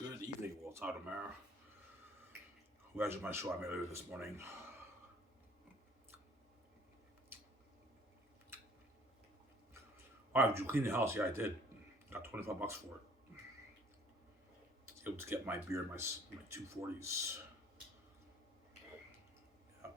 Good evening, World South America. Who guys my show I made earlier this morning? Alright, did you clean the house? Yeah, I did. Got $25 for it. Able to get my beer in my 240s. Yeah.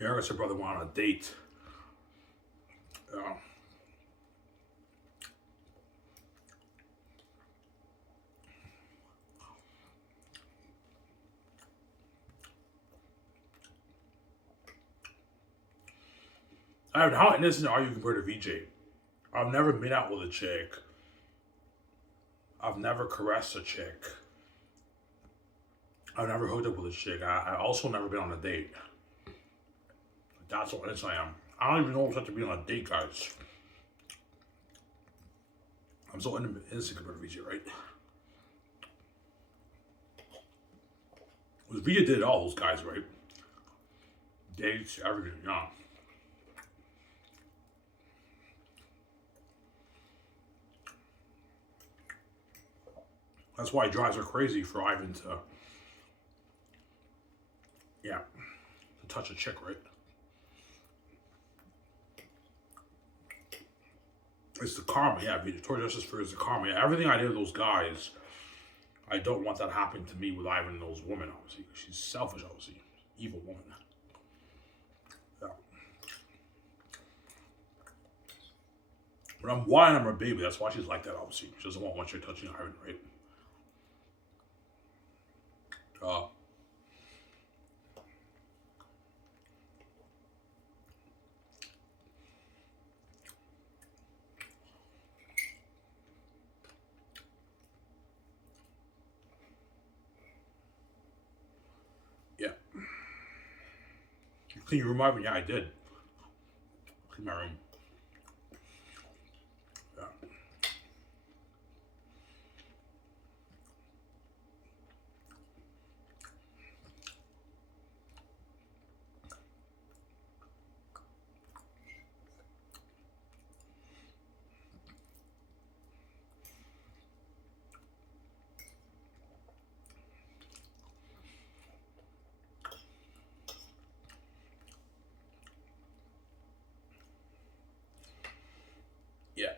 Yeah, I guess her brother went on a date. Yeah. How innocent are you compared to VJ? I've never been out with a chick. I've never caressed a chick. I've never hooked up with a chick. I also never been on a date. That's how innocent I am. I don't even know what's to be on a date, guys. I'm so innocent compared to VJ, right? Because VJ did all those guys, right? Dates, everything, yeah. That's why it drives her crazy for Ivan to, to touch a chick, right? It's the karma, yeah. Victoria Justice for is the karma. Yeah, everything I did with those guys, I don't want that happening to me with Ivan and those women, obviously. She's selfish, obviously. Evil woman. Yeah. But I'm whining I'm her baby. That's why she's like that, obviously. She doesn't want one chick touching Ivan, right? Yeah. You clean your room, Ivan? Yeah, I did. Clean my room. Yeah. Yeah.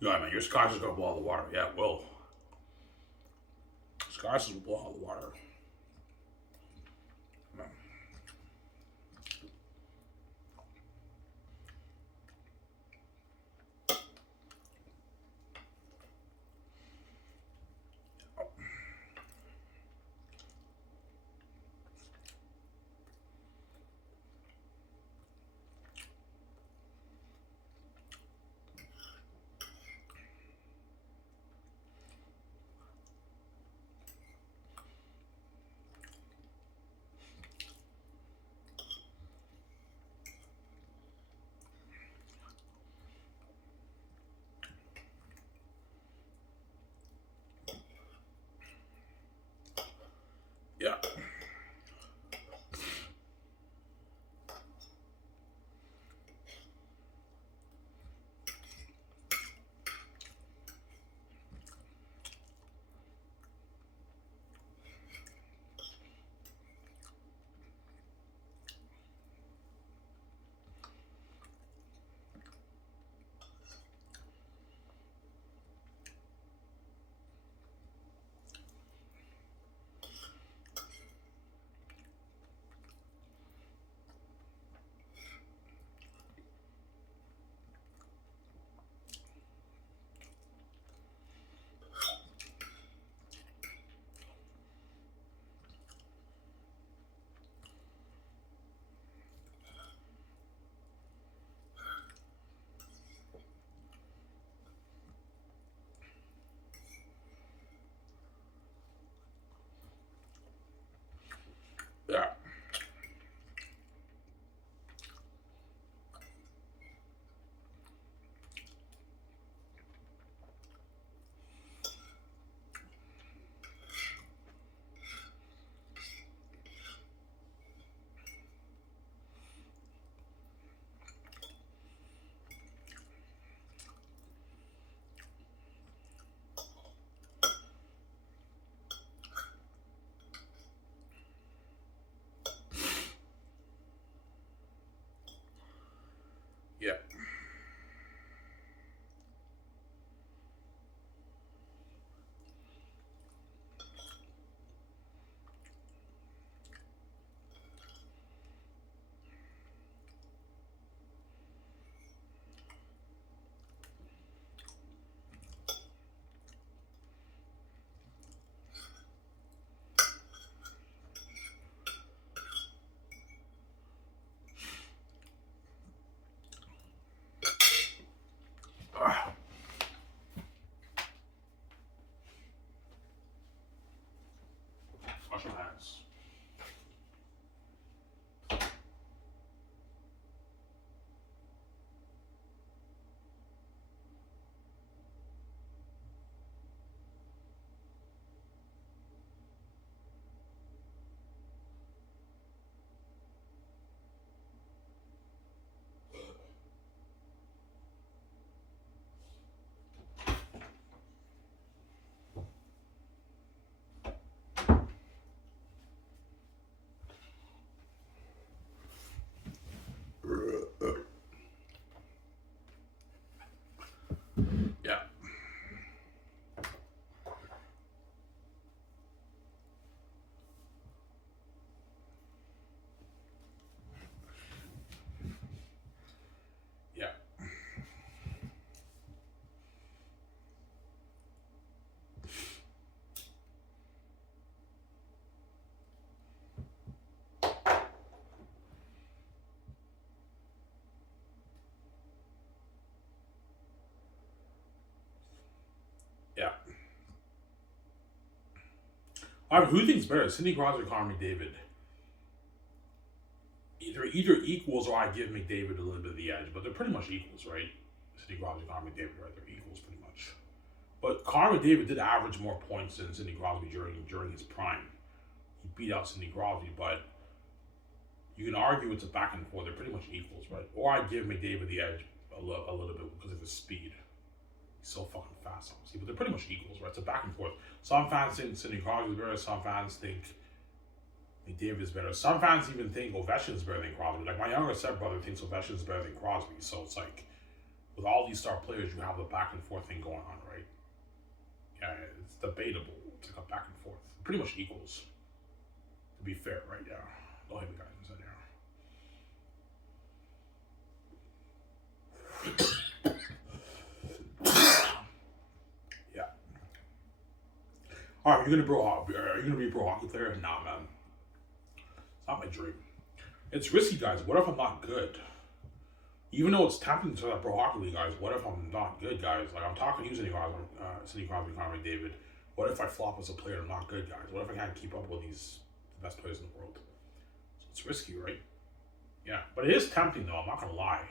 Yeah, man, your scotch is gonna blow out the water. Yeah, it will. Scotch will blow out the water. I mean, who do you think's better, Sidney Crosby or Connor McDavid? Either equals, or I give McDavid a little bit of the edge, but they're pretty much equals, right? Sidney Crosby, Connor McDavid, right? They're equals pretty much. But Connor McDavid did average more points than Sidney Crosby during his prime. He beat out Sidney Crosby, but you can argue it's a back and forth. They're pretty much equals, right? Or I'd give McDavid the edge a little bit because of his speed. He's so fucking fast, obviously. But they're pretty much equals, right? It's a back and forth. Some fans think Sidney Crosby is better. Some fans think McDavid is better. Some fans even think Ovechkin is better than Crosby. Like, my younger stepbrother thinks Ovechkin is better than Crosby. So it's like, with all these star players, you have the back and forth thing going on, right? Yeah, it's debatable. It's like a back and forth. Pretty much equals. To be fair, right? Yeah. Don't hit me, guys. Yeah. All right, you're gonna be a pro hockey player? Nah, man. It's not my dream. It's risky, guys. What if I'm not good? Even though it's tempting to that pro hockey league, guys. What if I'm not good, guys? Like, I'm talking to you, Sidney Crosby, Connor McDavid. What if I flop as a player and I'm not good, guys? What if I can't keep up with the best players in the world? So it's risky, right? Yeah, but it is tempting, though. I'm not gonna lie.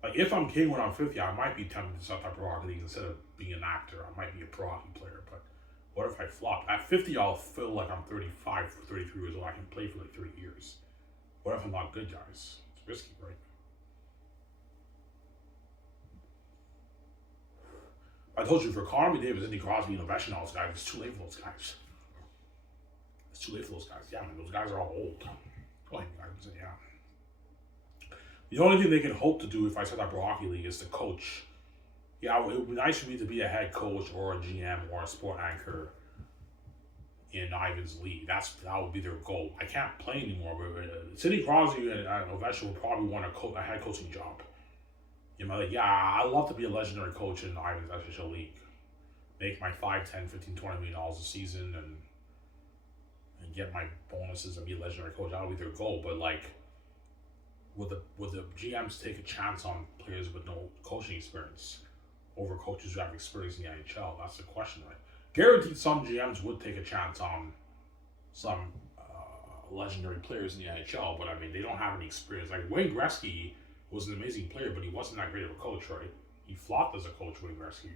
Like, if I'm king when I'm 50, I might be tempted to start that pro hockey league instead of being an actor. I might be a pro hockey player, but what if I flop? At 50, I'll feel like I'm 35, 33 years old. I can play for like 3 years. What if I'm not good, guys? It's risky, right? I told you, for Connor McDavid, Sidney Crosby, and Ovechkin, all those guys, it's too late for those guys. It's too late for those guys. Yeah, man, those guys are all old. Go ahead, guys. Yeah. The only thing they can hope to do if I start that pro hockey league is to coach. Yeah, it would be nice for me to be a head coach or a GM or a sport anchor in Ivan's league. That would be their goal. I can't play anymore, but Sidney Crosby and Ovechkin would probably want a head coaching job. You know, like, yeah, I'd love to be a legendary coach in Ivan's SHL league. Make my $5, $10, $15, $20 million a season and get my bonuses and be a legendary coach. That would be their goal. But, like, would the GMs take a chance on players with no coaching experience over coaches who have experience in the NHL? That's the question, right? Guaranteed some GMs would take a chance on some legendary players in the NHL, but I mean, they don't have any experience. Like, Wayne Gretzky was an amazing player, but he wasn't that great of a coach, right? He flopped as a coach, Wayne Gretzky.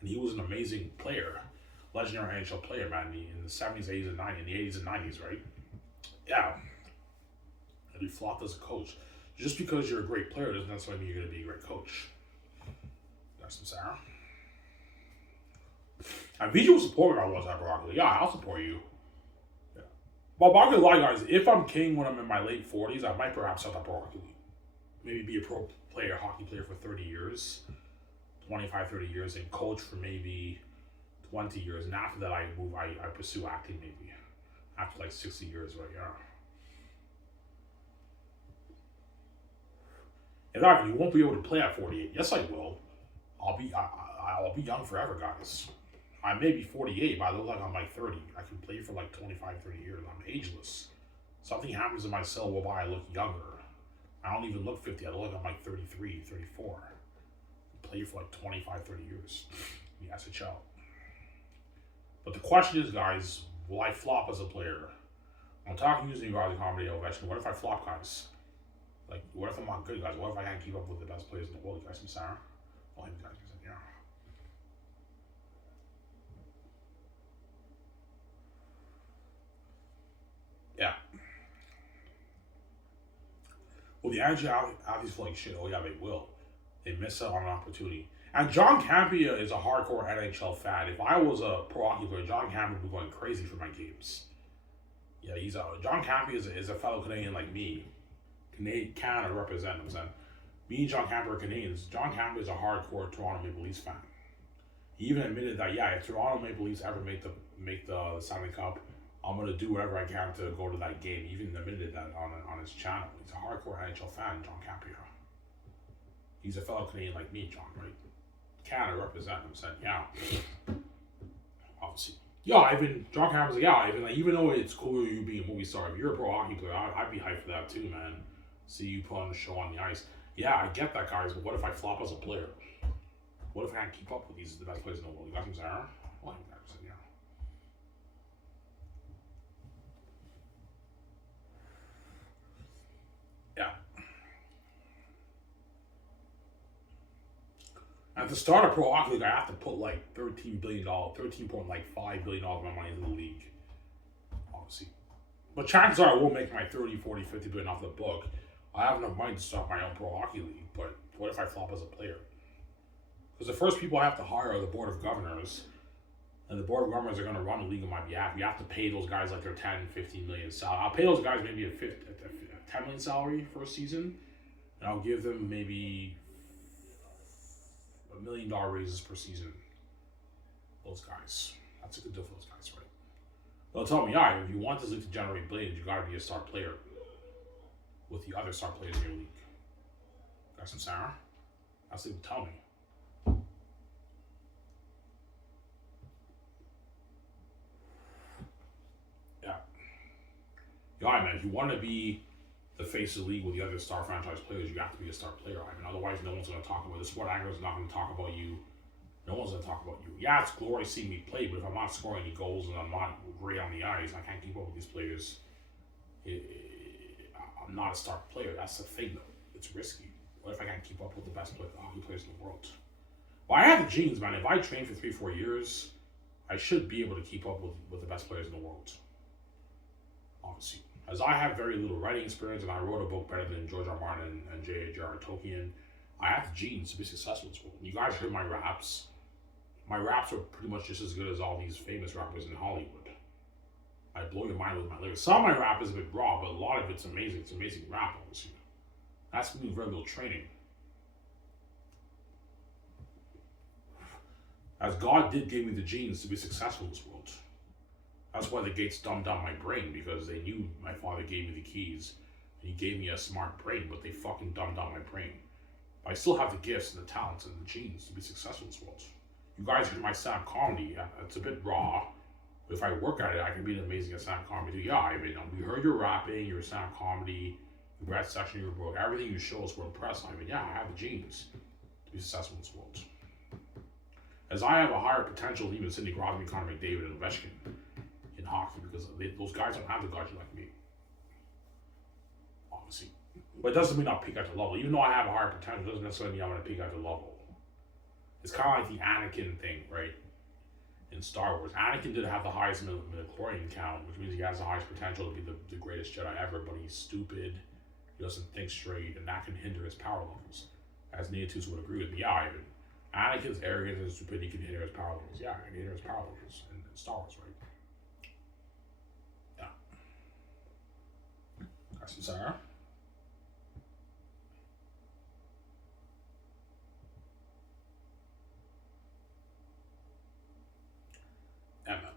And he was an amazing player. Legendary NHL player, man, in the 70s, 80s, and 90s, in the 80s and 90s, right? Yeah. And he flopped as a coach. Just because you're a great player doesn't necessarily mean you're going to be a great coach. Got some Sarah. And VJ will support me if I was at Broccoli. Yeah, I'll support you. Yeah. But I'm not going to lie, guys. If I'm king when I'm in my late 40s, I might perhaps start that Broccoli. Maybe be a pro player, hockey player for 30 years, 25, 30 years, and coach for maybe 20 years, and after that I pursue acting maybe. After like 60 years, right? Yeah. And Ivan, you won't be able to play at 48. Yes, I will. I'll be young forever, guys. I may be 48, but I look like I'm like 30. I can play for like 25, 30 years. I'm ageless. Something happens in my cell whereby I look younger. I don't even look 50. I look like I'm like 33, 34. I play for like 25, 30 years. Yeah, SHL. But the question is, guys, will I flop as a player? I'm talking using guys in comedy Ovechkin. What if I flop, guys? Like, what if I'm not good, guys? What if I can't keep up with the best players in the world? You guys, some Sarah? Well, you guys, yeah. Yeah. Well, the energy athletes feel like shit. Oh, yeah, they will. They miss out on an opportunity. And John Campia is a hardcore NHL fan. If I was a pro hockey player, John Campia would be going crazy for my games. Yeah, John Campia is a fellow Canadian like me. Canada represent him. Me and John Campia are Canadians. John Campia is a hardcore Toronto Maple Leafs fan. He even admitted that, yeah, if Toronto Maple Leafs ever make the Stanley Cup, I'm gonna do whatever I can to go to that game. He even admitted that on his channel. He's a hardcore NHL fan, John Campia. He's a fellow Canadian like me, John, right? Canada represent him. Said, yeah, obviously. Yeah, John Campia's like, yeah, Ivan, like, even though it's cool you being a movie star, if you're a pro hockey player, I'd be hyped for that too, man. See you put on a show on the ice. Yeah, I get that, guys, but what if I flop as a player? what if I can't keep up with the best players in the world? You got some Sarah? Well, you got some, yeah. At the start of Pro Hockey League, I have to put like $13.5 billion of my money into the league. Obviously. But chances are I will make my 30, 40, 50 billion off the book. I have enough money to start my own Pro Hockey League, but what if I flop as a player? Because the first people I have to hire are the Board of Governors. And the Board of Governors are going to run the league on my behalf. You have to pay those guys like their 10, 15 million salary. I'll pay those guys maybe a 10 million salary for a season. And I'll give them maybe $1 million raises per season. Those guys. That's a good deal for those guys, right? They'll tell me, yeah, if you want this league to generate billions, you got to be a star player with the other star players in your league. Got some Sarah? That's what they tell me. Yeah, man, if you want to be the face of the league with the other star franchise players, you have to be a star player. I mean, otherwise, no one's going to talk about it. The sport anchor is not going to talk about you. No one's going to talk about you. Yeah, it's glorious seeing me play, but if I'm not scoring any goals and I'm not great on the ice, I can't keep up with these players. I'm not a star player. That's the thing, though. It's risky. What if I can't keep up with the best hockey players in the world? Well, I have the genes, man. If I train for 3-4 years, I should be able to keep up with the best players in the world. Obviously. As I have very little writing experience and I wrote a book better than George R. Martin and J.R. Tolkien, I have the genes to be successful in this world. You guys heard my raps. My raps are pretty much just as good as all these famous rappers in Hollywood. I blow your mind with my lyrics. Some of my rap is a bit raw, but a lot of it's amazing. It's amazing rap, obviously. That's me with very little training. As God did give me the genes to be successful in this world. That's why the Gates dumbed down my brain, because they knew my father gave me the keys. And he gave me a smart brain, but they fucking dumbed down my brain. But I still have the gifts and the talents and the genes to be successful in this world. You guys heard my stand-up comedy. It's a bit raw. But if I work at it, I can be an amazing stand-up comedy too. Yeah, I mean, we heard your rapping, your stand-up comedy, the grad section of your book. Everything you show us, we're impressed. I mean, yeah, I have the genes to be successful in this world. As I have a higher potential than even Sidney Crosby, Connor McDavid, and Ovechkin in hockey, because those guys don't have the guts like me. Obviously. But it doesn't mean I'll peak at the level. Even though I have a higher potential, it doesn't necessarily mean I'm going to peak at the level. It's kind of like the Anakin thing, right? In Star Wars. Anakin did have the highest midichlorian count, which means he has the highest potential to be the greatest Jedi ever, but he's stupid, he doesn't think straight, and that can hinder his power levels. As Neotus would agree with me. Yeah, Ivan. Anakin's arrogance and stupidity can hinder his power levels. Yeah, it can hinder his power levels in Star Wars, right? Yeah. Got some Sarah? Emma.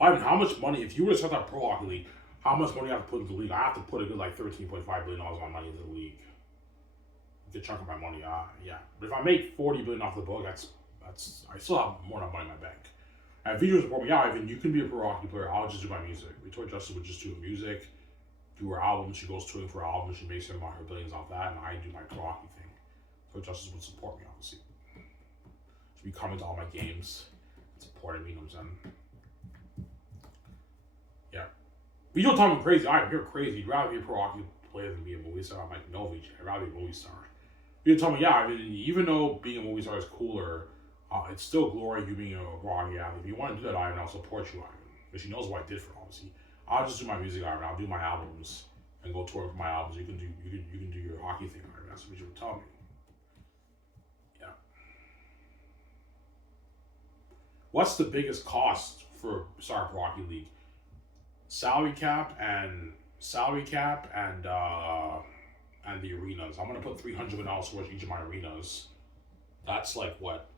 I mean, how much money, if you were to start that Pro Hockey League, how much money I have to put into the league? I have to put a good like $13.5 billion of my money into the league. A good chunk of my money, yeah. But if I make $40 billion off the book, that's I still have more than money in my bank. And if you support me, yeah, Ivan, you can be a pro hockey player. I'll just do my music. We told Justin would just do music, do her album. She goes touring for her album. She makes her billions off that, and I do my pro hockey thing. So Justice would support me, obviously. She'd be coming to all my games, supporting me, you know what I'm saying? Yeah. But you don't tell me I'm crazy. You're crazy. You'd rather be a pro hockey player than be a movie star. I'm like, no, I'd rather be a movie star. You tell me, yeah, I mean, even though being a movie star is cooler, it's still glory you being a pro hockey athlete. If you want to do that, Ivan, I'll support you, Ivan. Because she knows what I did for her, obviously. I'll just do my music, Ivan. I'll do my albums and go tour for my albums. You can do your hockey thing, Ivan. That's what you would tell me. Yeah. What's the biggest cost for Star Pro Hockey League? Salary cap and the arenas. I'm gonna put $300 million towards each of my arenas. That's like what?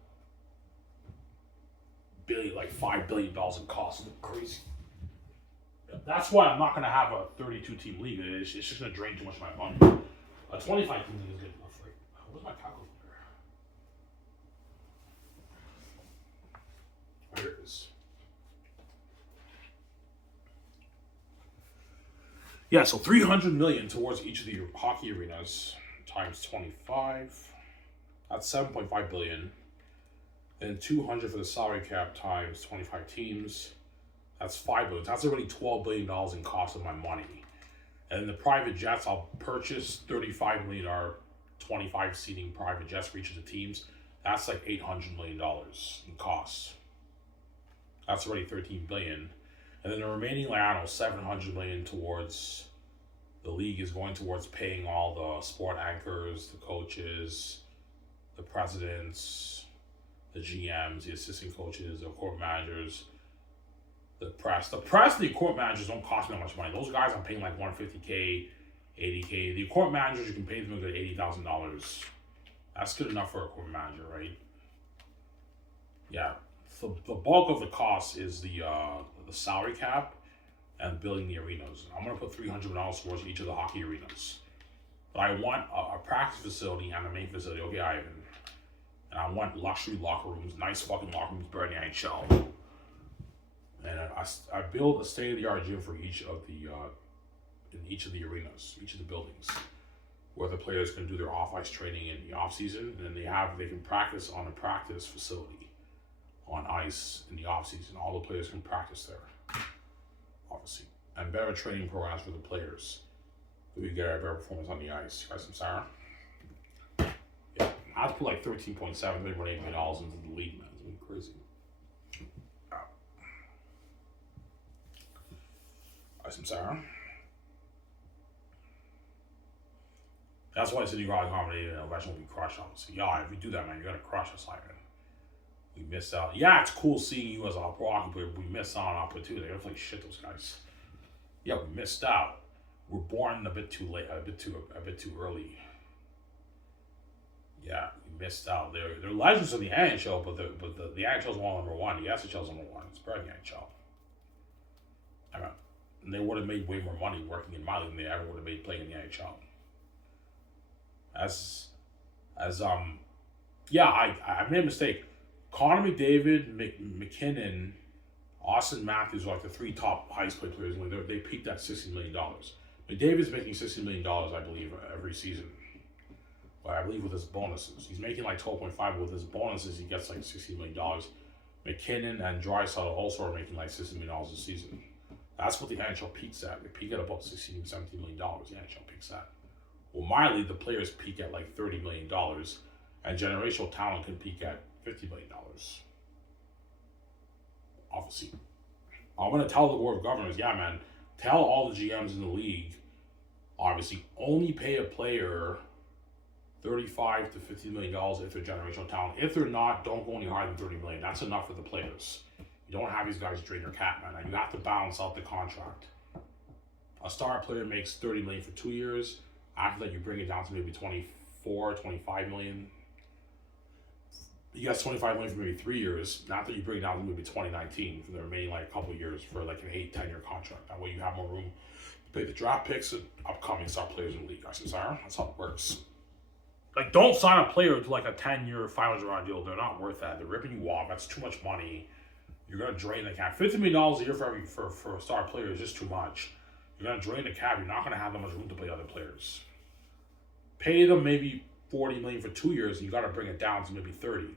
$5 billion in cost. It's crazy. Yeah, that's why I'm not gonna have a 32-team league. It's just gonna drain too much of my money. A 25-team league is good enough, right? Where's my calculator? Here it is. Yeah, so 300 million towards each of the hockey arenas times 25. That's 7.5 billion. Then 200 for the salary cap times 25 teams. That's 5 billion. That's already $12 billion in cost of my money. And then the private jets, I'll purchase 35 million or 25 seating private jets for each of the teams. That's like $800 million in costs. That's already 13 billion. And then the remaining, like, I don't know, 700 million towards the league is going towards paying all the sport anchors, the coaches, the presidents, the GMs, the assistant coaches, the court managers, the press. The press, the court managers don't cost me that much money. Those guys I'm paying like 150K, 80K. The court managers, you can pay them a good $80,000. That's good enough for a court manager, right? Yeah. So the bulk of the cost is the salary cap and building the arenas. I'm gonna put $300 towards each of the hockey arenas. But I want a practice facility and a main facility. Okay, Ivan. And I want luxury locker rooms, nice fucking locker rooms, better than the NHL. And I build a state-of-the-art gym for each of the in each of the arenas, each of the buildings, where the players can do their off-ice training in the off-season, and then they can practice on a practice facility on ice in the off-season. All the players can practice there, obviously, and better training programs for the players, so we get a better performance on the ice. You guys, some Sarah? Yeah, I have to put like $13.7, $13.8 million into the league, man. It's been crazy. Some Sarah. That's why I said you gotta accommodate and eventually we crush obviously. Yeah, if you do that, man, you're gonna crush us, Ivan. We missed out. Yeah, it's cool seeing you as a pro hockey player, but we missed out on opportunity. They're like shit, those guys. Yeah, we missed out. We're born a bit too late, a bit too early. Yeah, we missed out. They're legends of the NHL, but the NHL's number one. The SHL's number one. It's better than the NHL. I mean, and they would have made way more money working in my league than they ever would have made playing in the NHL. Yeah, I made a mistake. Connor McDavid, McKinnon, Austin Matthews are like the three top highest paid players in the league. They peaked at $60 million. McDavid's making $60 million, I believe, every season. Well, I believe with his bonuses. He's making like 12.5, but with his bonuses, he gets like $60 million. McKinnon and Draisaitl also are making like $60 million a season. That's what the NHL peaks at. They peak at about $16, $17 million. The NHL peaks at. Well, my league, the players peak at like $30 million, and generational talent can peak at $50 million. Obviously. I'm going to tell the board of governors, yeah, man, tell all the GMs in the league, obviously, only pay a player $35 to $50 million if they're generational talent. If they're not, don't go any higher than $30 million. That's enough for the players. You don't have these guys drain their cap, man, and you have to balance out the contract. A star player makes $30 million for 2 years. After that, you bring it down to maybe 24, 25 million. You got 25 million for maybe 3 years. After you bring it down to maybe 2019 for the remaining like a couple of years for like an 8-10 year contract. That way you have more room to pay the draft picks and upcoming star players in the league. Guys, sorry, that's how it works. Like, don't sign a player to like a 10-year finals round deal. They're not worth that. They're ripping you off. That's too much money. You're gonna drain the cap. $50 million a year for a star player is just too much. You're gonna drain the cap. You're not gonna have that much room to play other players. Pay them maybe $40 million for 2 years, and you gotta bring it down to maybe 30.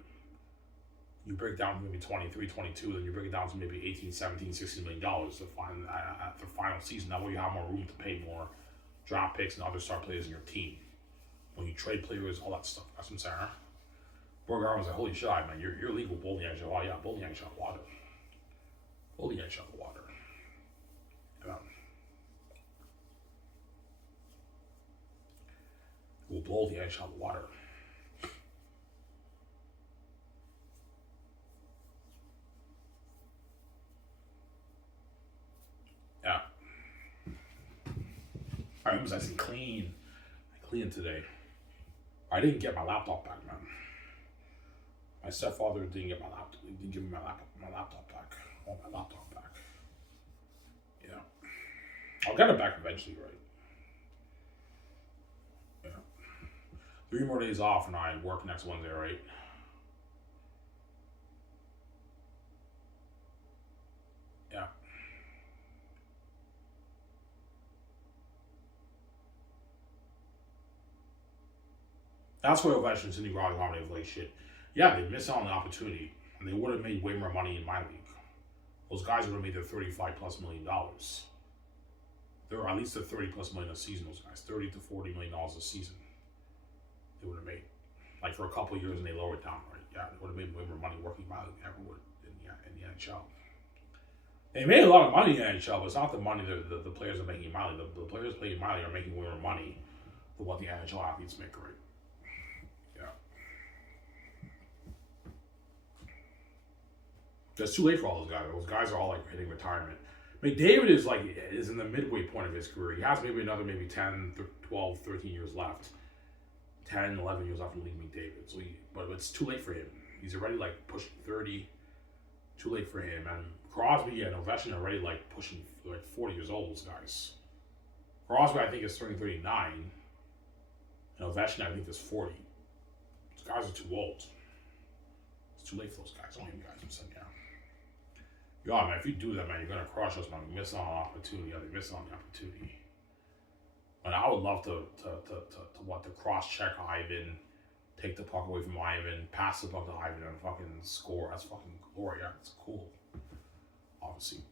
You break down to maybe 23, 22, then you bring it down to maybe 18, 17, $60 million at the final season. That way you have more room to pay more draft picks and other star players in your team. When you trade players, all that stuff. That's what I'm saying, huh? Borgar was like, holy shit, man, your league will blow the NHL. Oh, yeah, blow the NHL water. Blow the NHL water. Will blow the NHL water. Yeah. Alright, was actually clean. I cleaned today. I didn't get my laptop back, man. My stepfather didn't get my laptop. He didn't give me my laptop back. I want my laptop back. Yeah. I'll get it back eventually, right? Yeah. 3 more days off and I work next Wednesday, right? Yeah. That's why Ovechkin and Sidney Crosby dominate like shit. Yeah, they missed out on the opportunity, and they would have made way more money in my league. Those guys would have made their $35+ million. They're at least a 30+ million a season. Those guys, $30 to $40 million a season. They would have made, like for a couple of years, and they lowered down. Right? Yeah, they would have made way more money working my league than ever would in the NHL. They made a lot of money in the NHL, but it's not the money the players are making in my league. The players playing in my league are making way more money than what the NHL athletes make. Right? Yeah. It's too late for all those guys. Those guys are all like hitting retirement. McDavid is in the midway point of his career. He has maybe another 10, 12, 13 years left. 10, 11 years left in league McDavid. But it's too late for him. He's already like pushing 30. Too late for him. And Crosby and Ovechkin are already like pushing like 40 years old, those guys. Crosby, I think, is turning 39. And Ovechkin, I think, is 40. Those guys are too old. It's too late for those guys. Don't him guys. I'm saying, yeah. Yo, man, if you do that, man, you're going to crush us, man. You miss out on the opportunity. Yeah, they miss out on the opportunity. And I would love to cross-check Ivan, take the puck away from Ivan, pass the puck to Ivan, and fucking score. That's fucking glory. Yeah, it's cool. Obviously.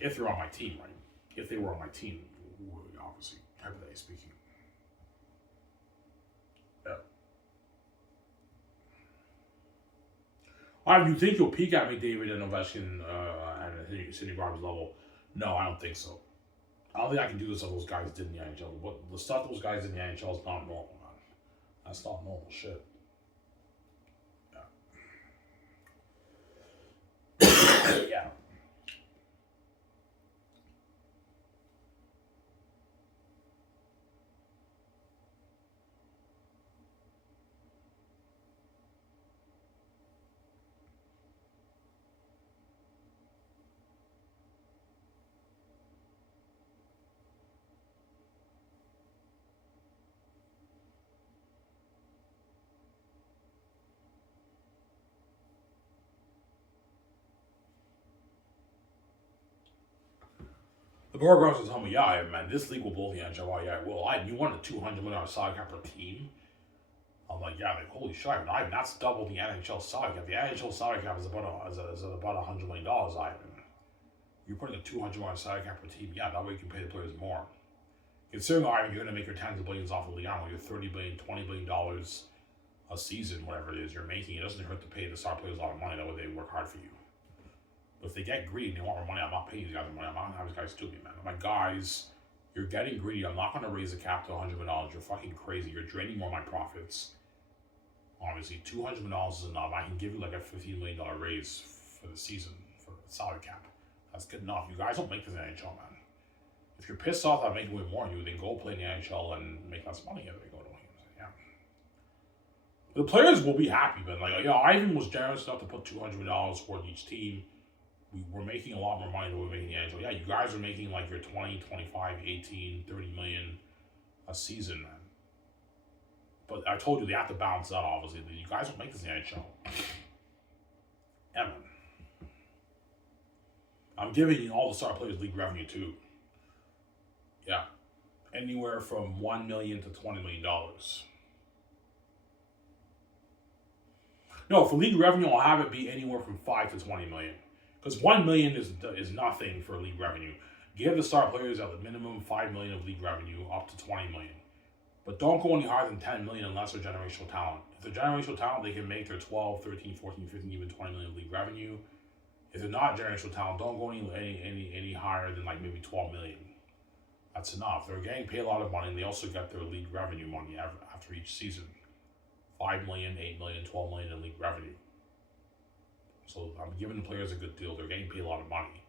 If you're on my team, right? If they were on my team, obviously, hypothetically speaking. Yeah. You think you'll peak at McDavid and Ovechkin and Sidney Crosby's level? No, I don't think so. I don't think I can do this what those guys did in the NHL. But the stuff those guys did in the NHL is not normal, man. That's not normal shit. Yeah. Yeah. The board girls will tell me, yeah, man, this league will blow the NHL. Oh, yeah, it will. You won a $200 million salary cap per team. I'm like, yeah, like, holy shit, Ivan, that's double the NHL salary cap. The NHL salary cap is about $100 million, Ivan. You're putting a $200 million salary cap per team. Yeah, that way you can pay the players more. Considering, Ivan, you're going to make your tens of billions off of Liano, your $30 billion, $20 billion a season, whatever it is you're making. It doesn't hurt to pay the star players a lot of money. That way they work hard for you. But if they get greedy and they want more money, I'm not paying these guys money. I'm not going to have these guys do me, man. I'm like, guys, you're getting greedy. I'm not going to raise the cap to $100 million. You're fucking crazy. You're draining more of my profits. Obviously, $200 million is enough. I can give you like a $15 million raise for the season for the salary cap. That's good enough. You guys don't make this in the NHL, man. If you're pissed off that I'm making way more than you, then go play in the NHL and make less money. Yeah, they go to him. Yeah. The players will be happy, man. Like, yeah, Ivan was generous enough to put $200 million toward each team. We were making a lot more money than we were making in the NHL. Yeah, you guys are making like your 20, 25, 18, 30 million a season, man. But I told you they have to balance out, obviously. You guys don't make this in the NHL. Yeah, man. I'm giving you all the star players league revenue too. Yeah. Anywhere from $1 million to $20 million. No, for league revenue, I'll have it be anywhere from 5 to 20 million. Because $1 million is nothing for league revenue. Give the star players at the minimum $5 million of league revenue up to $20 million. But don't go any higher than $10 million unless they're generational talent. If they're generational talent, they can make their 12, 13, 14, 15, even $20 million of league revenue. If they're not generational talent, don't go any higher than like maybe $12 million. That's enough. They're getting paid a lot of money, and they also get their league revenue money after each season. $5 million, $8 million, $12 million in league revenue. So I'm giving the players a good deal. They're getting paid a lot of money.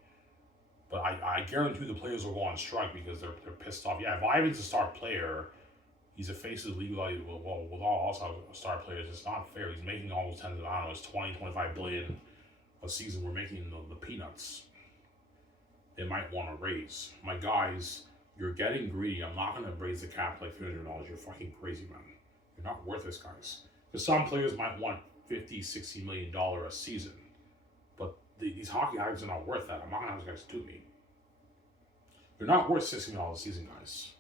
But I guarantee the players will go on strike because they're pissed off. Yeah, if Ivan's a star player, he's a face of the league. Well, with all also star players, it's not fair. He's making almost tens of, I don't know, it's 20, 25 billion a season. We're making the peanuts. They might want to raise. My guys, you're getting greedy. I'm not going to raise the cap like $300. You're fucking crazy, man. You're not worth this, guys. Because some players might want $50, $60 million a season. But these hockey items are not worth that. I'm not going to have these guys do me. You're not worth $60 million a season, guys.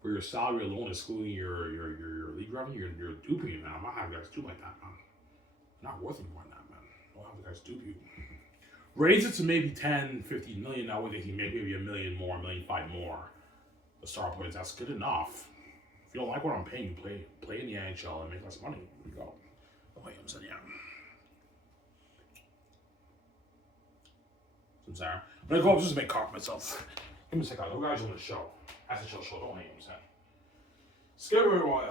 for your salary alone, excluding your league revenue, you're duping it, man. I'm not having guys do like that, man. Not worth any more than that, man. Don't have the guys dupe you. Raise it to maybe 10, 15 million. That way they can make maybe $1 million more, $1.5 million more. The star players, that's good enough. If you don't like what I'm paying you, play in the NHL and make less money. There you go. Oh, I'm saying, yeah. I'm sorry. I'm gonna go up just to make coffee myself. Give me a second. Who guys on the show? SHL show. Don't hate him, saying. Skip everyone.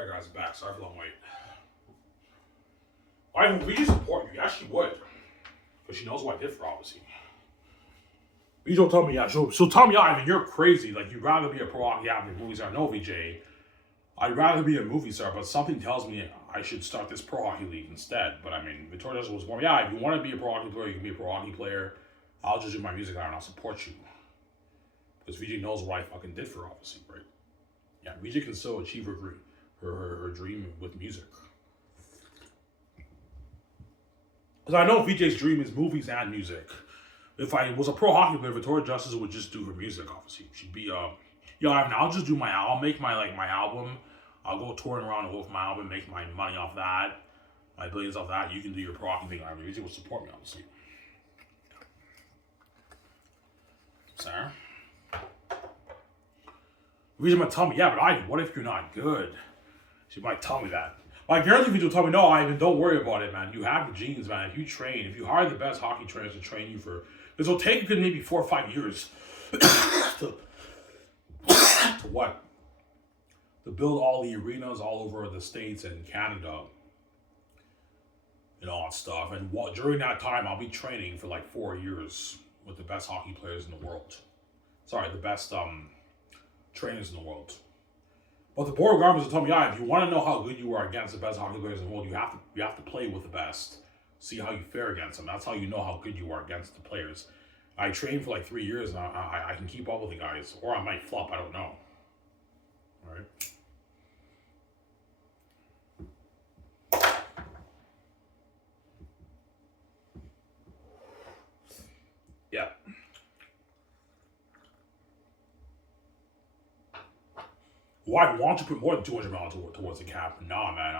All right, guys, I'm back. Sorry for the long wait. I would really support you. Actually would. Because she knows what I did for her, obviously. VJ will tell me, yeah, she'll tell me, Ivan, you're crazy. Like, you'd rather be a pro hockey athlete than movie star. No, VJ. I'd rather be a movie star, but something tells me I should start this pro hockey league instead. But I mean, Victoria Justice was more, yeah, if you want to be a pro hockey player, you can be a pro hockey player. I'll just do my music out and I'll support you. Because VJ knows what I fucking did for her, obviously, right? Yeah, VJ can still achieve her dream with music. Because I know VJ's dream is movies and music. If I was a pro hockey player, Victoria Justice would just do her music, obviously. She'd be, I'll just do I'll make my album. I'll go touring around with my album, make my money off that, my billions off that. You can do your pro hockey thing. VJ will support me, obviously. Sarah? VJ might tell me, yeah, but Ivan, what if you're not good? She might tell me that. I guarantee VJ will tell me, no, Ivan, don't worry about it, man. You have the genes, man. If you train, if you hire the best hockey trainers to train you for, because it'll take you maybe 4 or 5 years to to what? To build all the arenas all over the States and Canada and all that stuff. And during that time, I'll be training for like 4 years with the best hockey players in the world. Sorry, the best trainers in the world. But the board of governors will tell me, yeah, if you want to know how good you are against the best hockey players in the world, you have to play with the best. See how you fare against them. That's how you know how good you are against the players. I trained for like 3 years, and I can keep up with the guys, or I might flop. I don't know. All right. Yeah. Why want to put more than $200 towards the cap? Nah, man.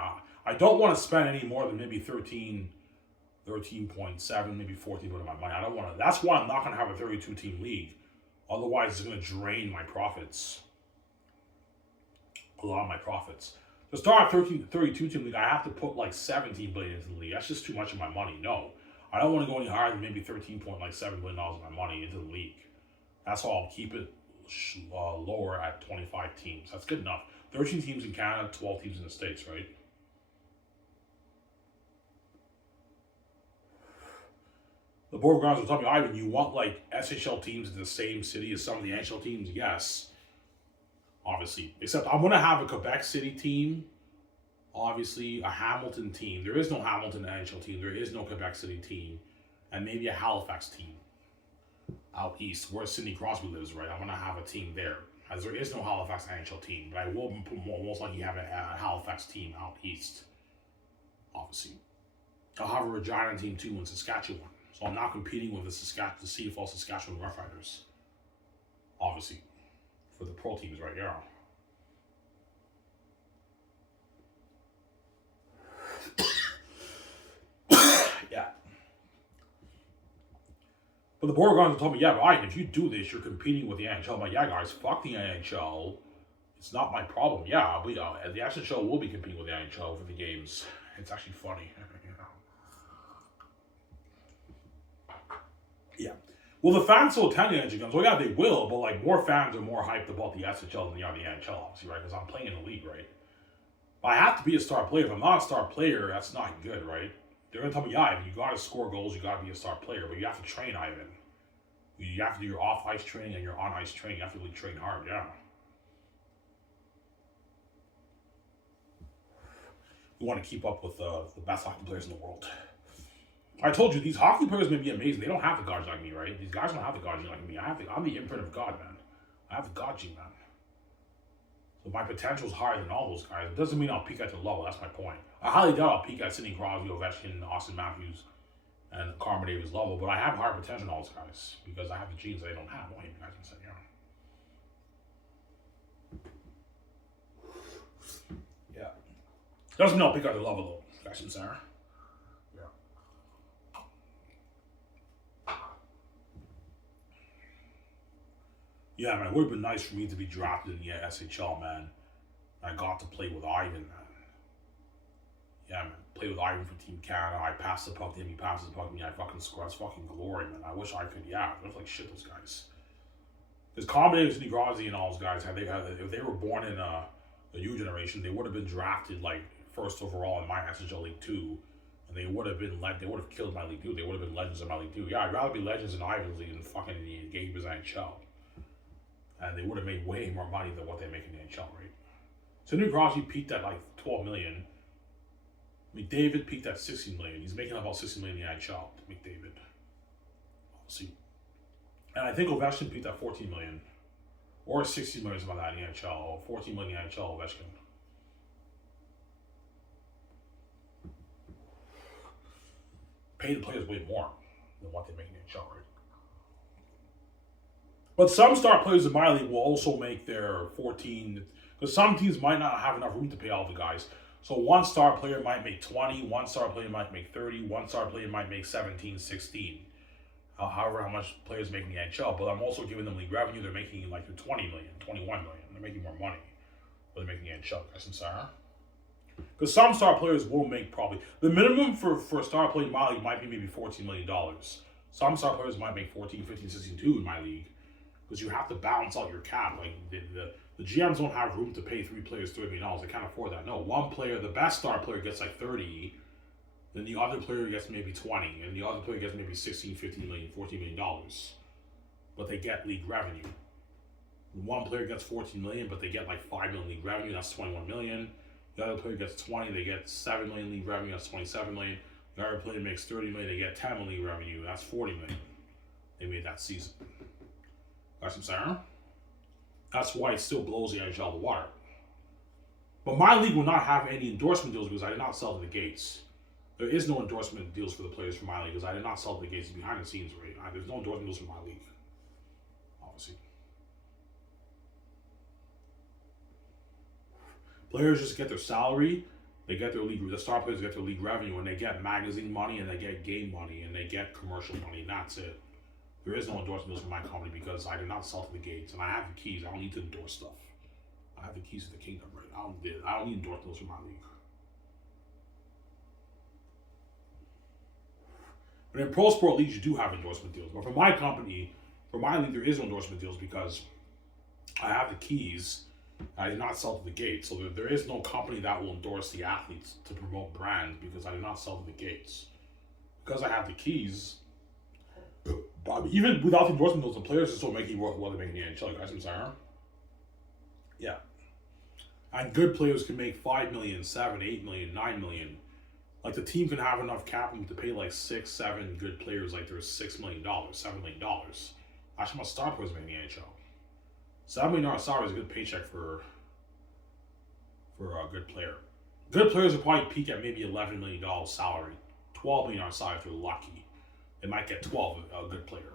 I don't want to spend any more than maybe 13.7, maybe 14 of my money. I don't want to. That's why I'm not going to have a 32-team league. Otherwise, it's going to drain my profits. A lot of my profits. To start a 32-team league, I have to put like 17 billion into the league. That's just too much of my money. No. I don't want to go any higher than maybe $13.7 billion of my money into the league. That's why I'll keep it lower at 25 teams. That's good enough. 13 teams in Canada, 12 teams in the States, right? The board of governors will tell me, Ivan, you want like SHL teams in the same city as some of the NHL teams? Yes. Obviously. Except I'm going to have a Quebec City team. Obviously, a Hamilton team. There is no Hamilton NHL team. There is no Quebec City team. And maybe a Halifax team out east, where Sidney Crosby lives, right? I'm going to have a team there. As there is no Halifax NHL team. But I will most likely have a Halifax team out east. Obviously. I'll have a Regina team too in Saskatchewan. So I'm not competing with the CFL Saskatchewan Roughriders. Obviously. For the pro teams right here. Yeah. But the board of governors told me, yeah, but if you do this, you're competing with the NHL. I'm like, yeah, guys, fuck the NHL. It's not my problem. Yeah, the SHL will be competing with the NHL for the games. It's actually funny. Yeah. Will the fans still attend the NHL games? Well, yeah, they will, but like more fans are more hyped about the SHL than they are the NHL, obviously, right? Because I'm playing in the league, right? But I have to be a star player. If I'm not a star player, that's not good, right? They're going to tell me, yeah, you got to score goals, you got to be a star player, but you have to train, Ivan. You have to do your off-ice training and your on-ice training. You have to really train hard, yeah. We want to keep up with the best hockey players in the world. I told you, these hockey players may be amazing. They don't have the God like me, right? These guys don't have the God gene like me. I'm the imprint of God, man. I have the God gene, man. So my potential is higher than all those guys. It doesn't mean I'll peak at the level. That's my point. I highly doubt I'll peak at Sidney Crosby, Ovechkin, Austin Matthews, and Carmen Davis level. But I have higher potential than all those guys because I have the genes they don't have. Well, you guys can say, yeah. Doesn't mean I'll peak at the level though. Fashion center. Yeah, man, it would have been nice for me to be drafted in the SHL, man. I got to play with Ivan, man. Yeah, man, play with Ivan for Team Canada. I passed the puck to him, he passes the puck to me. I fucking score. That's fucking glory, man. I wish I could, yeah. It was like shit, those guys. Because Commodore, Sidney Crosby, and all those guys, if they were born in the new generation, they would have been drafted like first overall in my SHL League 2. And they would have killed my League 2. They would have been legends in my League 2. Yeah, I'd rather be legends in Ivan's League than fucking in the Gabe's NHL. And they would have made way more money than what they make in the NHL, right? So Sidney Crosby peaked at like 12 million. McDavid peaked at 16 million. He's making about 16 million in the NHL, McDavid. See. And I think Ovechkin peaked at 14 million. Or 16 million, something like that in the NHL. 14 million in the NHL, Ovechkin. Pay the players way more than what they make in the NHL, right? But some star players in my league will also make their 14, because some teams might not have enough room to pay all the guys. So one star player might make 20, one star player might make 30, one star player might make 17, 16. However, how much players make in the NHL. But I'm also giving them league revenue. They're making like 20 million, 21 million. They're making more money. But they're making the NHL, guys. I'm sorry. Because some star players will make probably, the minimum for a star player in my league might be maybe $14 million. Some star players might make 14, 15, 16 too in my league. because you have to balance out your cap. Like the GMs don't have room to pay 3 players $30 million. They can't afford that. No, one player, the best star player gets like 30, then the other player gets maybe 20, and the other player gets maybe 16, 15 million, $14 million. But they get league revenue. One player gets 14 million, but they get like 5 million league revenue. That's 21 million. The other player gets 20, they get 7 million league revenue. That's 27 million. The other player makes 30 million, they get 10 million league revenue. That's 40 million. They made that season. That's what I'm saying. That's why it still blows the NHL the water. But my league will not have any endorsement deals because I did not sell to the gates. There is no endorsement deals for the players for my league because I did not sell to the gates. Behind the scenes, right? There's no endorsement deals for my league. Obviously. Players just get their salary, they get their league. The star players get their league revenue, and they get magazine money, and they get game money, and they get commercial money. And that's it. There is no endorsement deals for my company because I did not sell to the gates, and I have the keys. I don't need to endorse stuff. I have the keys to the kingdom, right? I don't need endorsement deals for my league. But in pro sport leagues, you do have endorsement deals. But for my company, for my league, there is no endorsement deals because I have the keys. I did not sell to the gates, so there is no company that will endorse the athletes to promote brands because I did not sell to the gates. Because I have the keys, but even without the endorsement deals, the players are still making what they're making in the NHL. Guys, I'm sorry. Yeah. And good players can make 5 million, 7, 8 million, 9 million. Like the team can have enough capital to pay like 6, 7 good players. Like there's $6 million, $7 million. That's how much star players make in the NHL. $7 million salary is a good paycheck for a good player. Good players will probably peak at maybe $11 million salary, $12 million salary if they're lucky. They might get 12, a good player.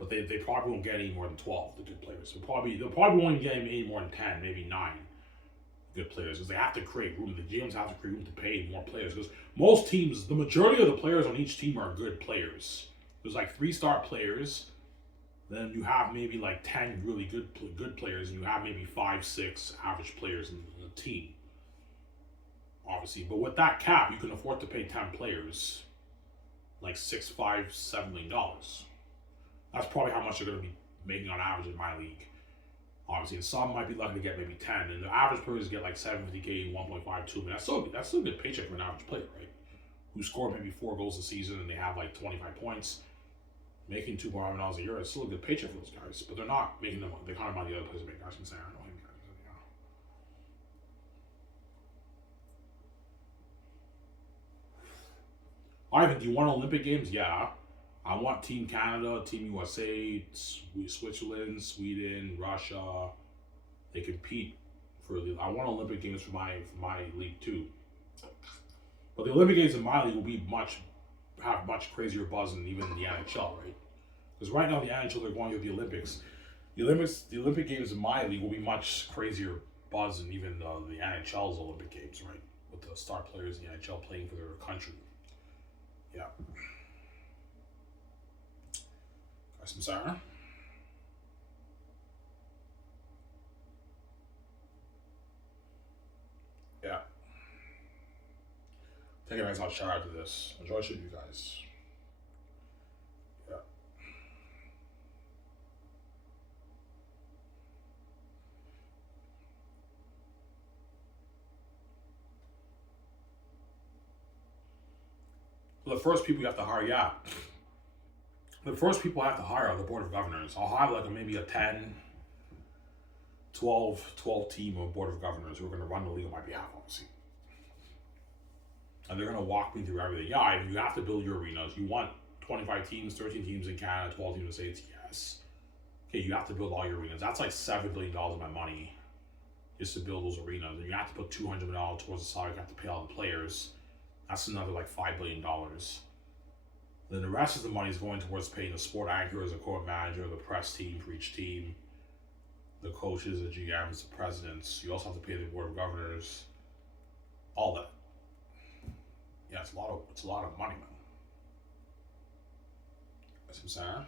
But they probably won't get any more than 12, the good players. They'll probably won't get any more than 10, maybe 9 good players because they have to create room. The GMs have to create room to pay more players because most teams, the majority of the players on each team are good players. There's like 3-star players. Then you have maybe like 10 really good players, and you have maybe 5, 6 average players in the team. Obviously, but with that cap, you can afford to pay 10 players like $6, $5, $7 million. That's probably how much they're going to be making on average in my league. Obviously, and some might be lucky to get maybe 10, and the average players get like $750K, 1.52 million. That's still a good paycheck for an average player, right? Who scored maybe 4 goals a season and they have like 25 points. Making $2 million a year is still a good paycheck for those guys, but they're not making the kind of money the other players make. Guys can say, I know him, guys. Ivan, do you want Olympic Games? Yeah. I want Team Canada, Team USA, Switzerland, Sweden, Russia. They compete for the. I want Olympic Games for my league too. But the Olympic Games in my league will be have much crazier buzz than even the NHL, right? Because right now the NHL they're going through the Olympics. The Olympic Games in my league will be much crazier buzz than even the NHL's Olympic Games, right? With the star players in the NHL playing for their country. Yeah. Guys, I'm sorry. Yeah. Take a nice hot shower after this. Enjoy shooting, you guys. Yeah. The first people you have to hire, yeah. The first people I have to hire are the Board of Governors. I'll have like maybe a 10, 12 team of Board of Governors who are going to run the league on my behalf, obviously. And they're going to walk me through everything. Yeah, you have to build your arenas. You want 25 teams, 13 teams in Canada, 12 teams in the States? Yes. Okay, you have to build all your arenas. That's like $7 billion of my money just to build those arenas. And you have to put $200 million towards the salary. You have to pay all the players. That's another like $5 billion. Then the rest of the money is going towards paying the sport anchors, the court manager, the press team for each team, the coaches, the GMs, the presidents. You also have to pay the Board of Governors. All that. Yeah, it's a lot of money, man. That's what I'm saying.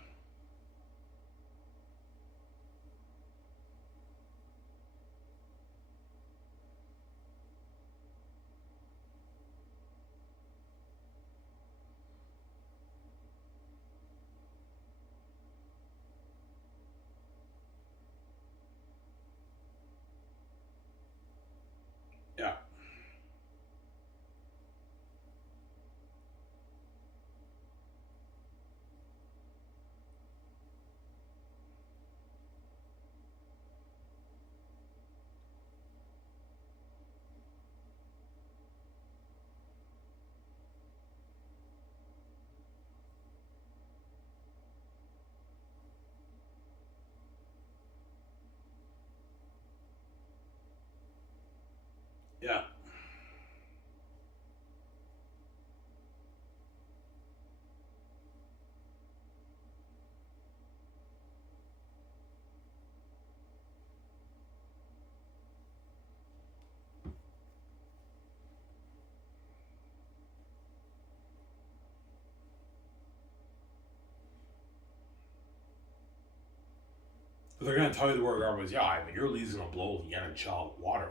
But they're going to tell you the word garbage. Yeah, I mean, your league's going to blow the NHL water.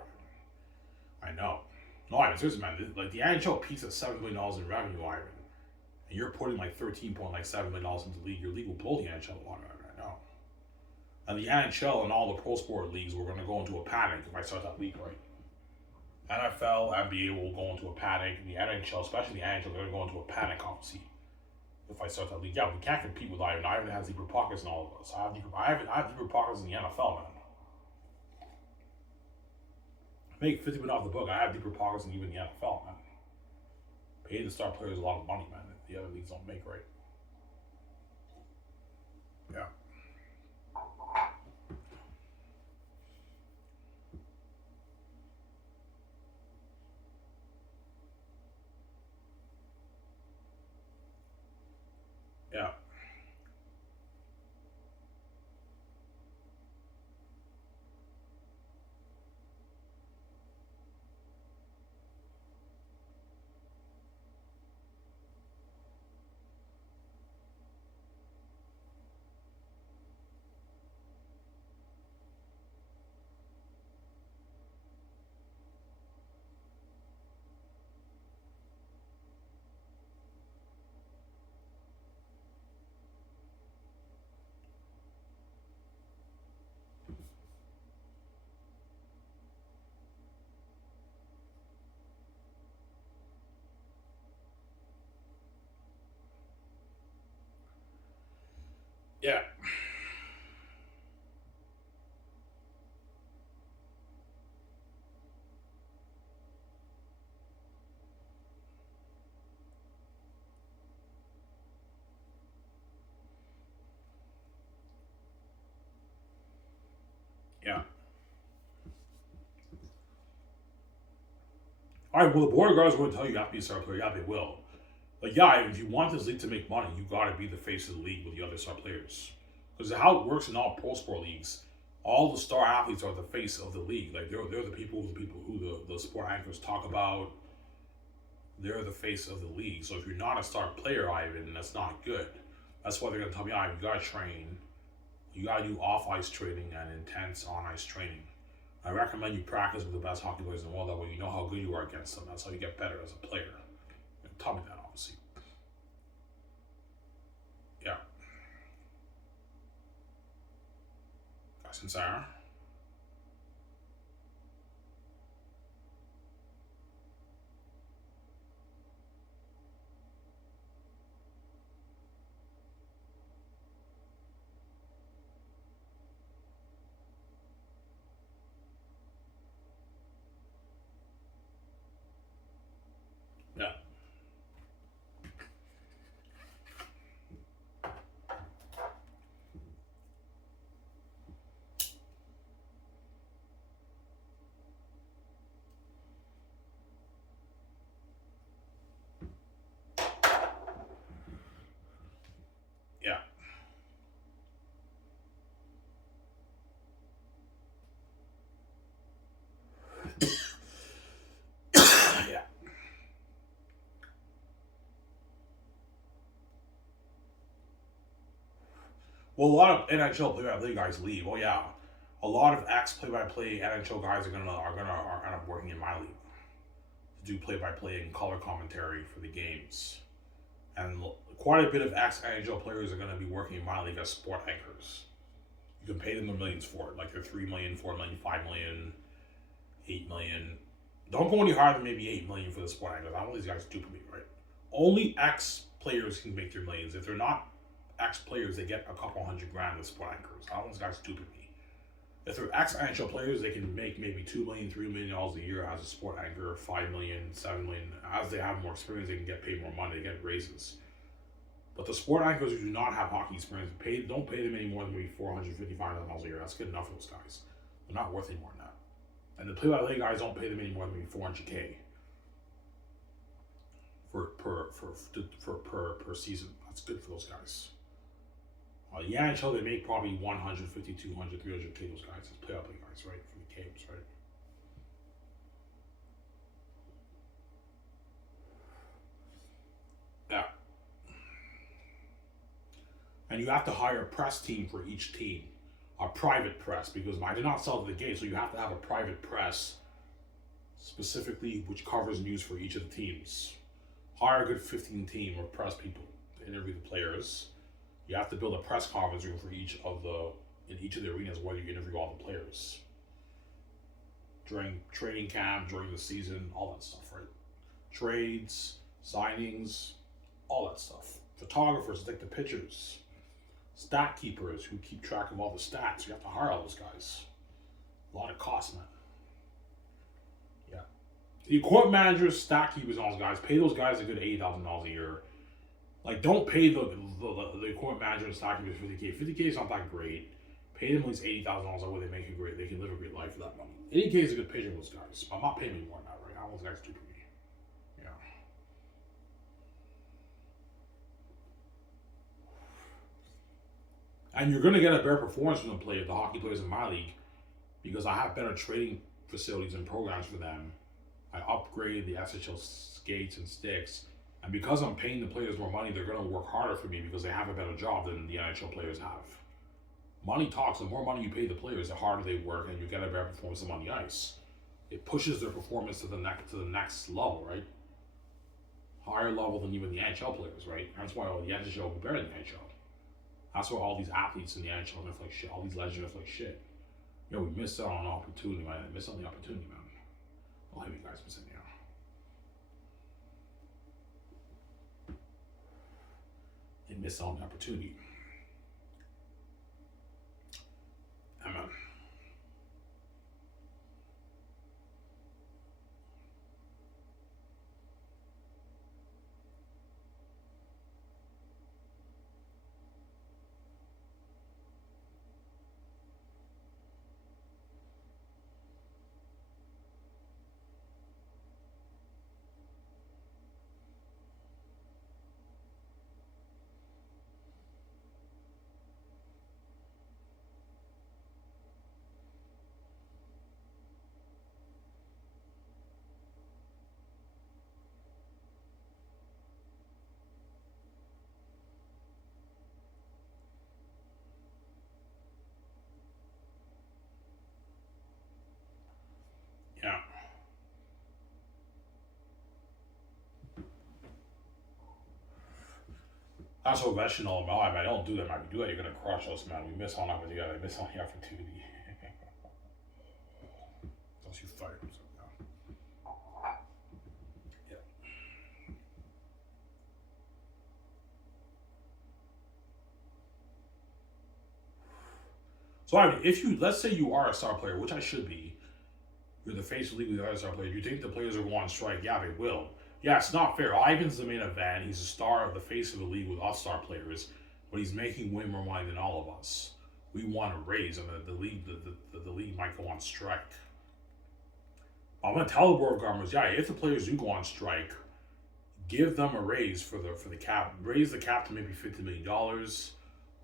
I know. No, I mean, seriously, man. Like, the NHL peaks at $7 million in revenue, Ivan. And you're putting like $13.7 million into the league. Your league will blow the NHL water, Ivan. I know. And the NHL and all the pro sport leagues, we're going to go into a panic if I start that league right. NFL, NBA will go into a panic. The NHL, especially the NHL, they're going to go into a panic, obviously, if I start that league. Yeah, we can't compete with Ivan. Ivan has deeper pockets than all of us. I have deeper pockets in the NFL, man. I make 50 off the book. I have deeper pockets than even the NFL, man. Pay the star players a lot of money, man. The other leagues don't make right. Yeah. Yeah. Yeah. Yeah. All right, well, the board of guards won't tell you have to be a star player. Yeah, they will. Like, yeah, if you want this league to make money, you got to be the face of the league with the other star players. Because how it works in all pro sport leagues, all the star athletes are the face of the league. Like, they're the people who the sport anchors talk about. They're the face of the league. So if you're not a star player, Ivan, that's not good. That's why they're going to tell me, Ivan, you got to train. You got to do off-ice training and intense on-ice training. I recommend you practice with the best hockey players in the world. That way you know how good you are against them. That's how you get better as a player. Tell me that, obviously. Yeah. Sincere. Yeah. Yeah. Yeah. Well, a lot of NHL play-by-play guys leave. Oh yeah, a lot of ex play-by-play NHL guys are end up working in my league to do play-by-play and color commentary for the games, and quite a bit of ex NHL players are going to be working in my league as sport anchors. You can pay them the millions for it, like they're 3 million, 4 million, 5 million, 8 million. Don't go any higher than maybe 8 million for the sport anchors. I don't want these guys duping me, right? Only ex players can make their millions. If they're not ex players, they get a couple $100,000 with sport anchors. I don't want these guys duping me. If they're ex NHL players, they can make maybe $2 million, $3 million a year as a sport anchor, 5 million, 7 million. As they have more experience, they can get paid more money, they get raises. But the sport anchors who do not have hockey experience, don't pay them any more than maybe $455 a year. That's good enough for those guys. They're not worth any more than that. And the play-by-play guys don't pay them any more than maybe $400K per season. That's good for those guys. The NHL, they make probably 150, 200, 300K those guys as play-by-play guys, right? For the games, right? Yeah. And you have to hire a press team for each team. a private press, because I did not sell to the gate, so you have to have a private press specifically which covers news for each of the teams. Hire a good 15 team or press people to interview the players. You have to build a press conference room for each of the arenas where you interview all the players. During training camp, during the season, all that stuff, right? Trades, signings, all that stuff. Photographers to take the pictures. Stat keepers who keep track of all the stats. You have to hire all those guys. A lot of cost, man. Yeah. The equipment managers, stat keepers, and all those guys, pay those guys a good $80,000 a year. Like, don't pay the equipment manager and stat keepers $50K. $50K is not that great. Pay them at least $80,000 where they make a great, they can live a great life for that money. $80K is a good pay for those guys. I'm not paying any more than that, right? I want those guys to do for me. Yeah. And you're going to get a better performance from the hockey players in my league, because I have better training facilities and programs for them. I upgraded the SHL skates and sticks. And because I'm paying the players more money, they're going to work harder for me because they have a better job than the NHL players have. Money talks. The more money you pay the players, the harder they work, and you get a better performance on the ice. It pushes their performance to the next level, right? Higher level than even the NHL players, right? That's why the NHL will be better than the NHL. That's why all these athletes in the NHL are like shit. All these legends are like shit. Yo, we missed out on an opportunity, man. We missed out on the opportunity, man. I'll have you guys missing out. They missed out on the opportunity. Amen. Yeah. That's what Ovechkin all about, man. Don't do that, man. If you do that, you're gonna crush us, man. We miss on opportunity. We miss on the opportunity. Unless you fire him, yeah. So I mean, if you, let's say you are a star player, which I should be, you're the face of the league with the other star player. You think the players are going on strike? Yeah, they will. Yeah, it's not fair. Ivan's the main event. He's a star of the face of the league with us star players, but he's making way more money than all of us. We want a raise, and the league might go on strike. I'm gonna tell the board of governors, yeah, if the players do go on strike, give them a raise for the cap. Raise the cap to maybe $50 million, $10,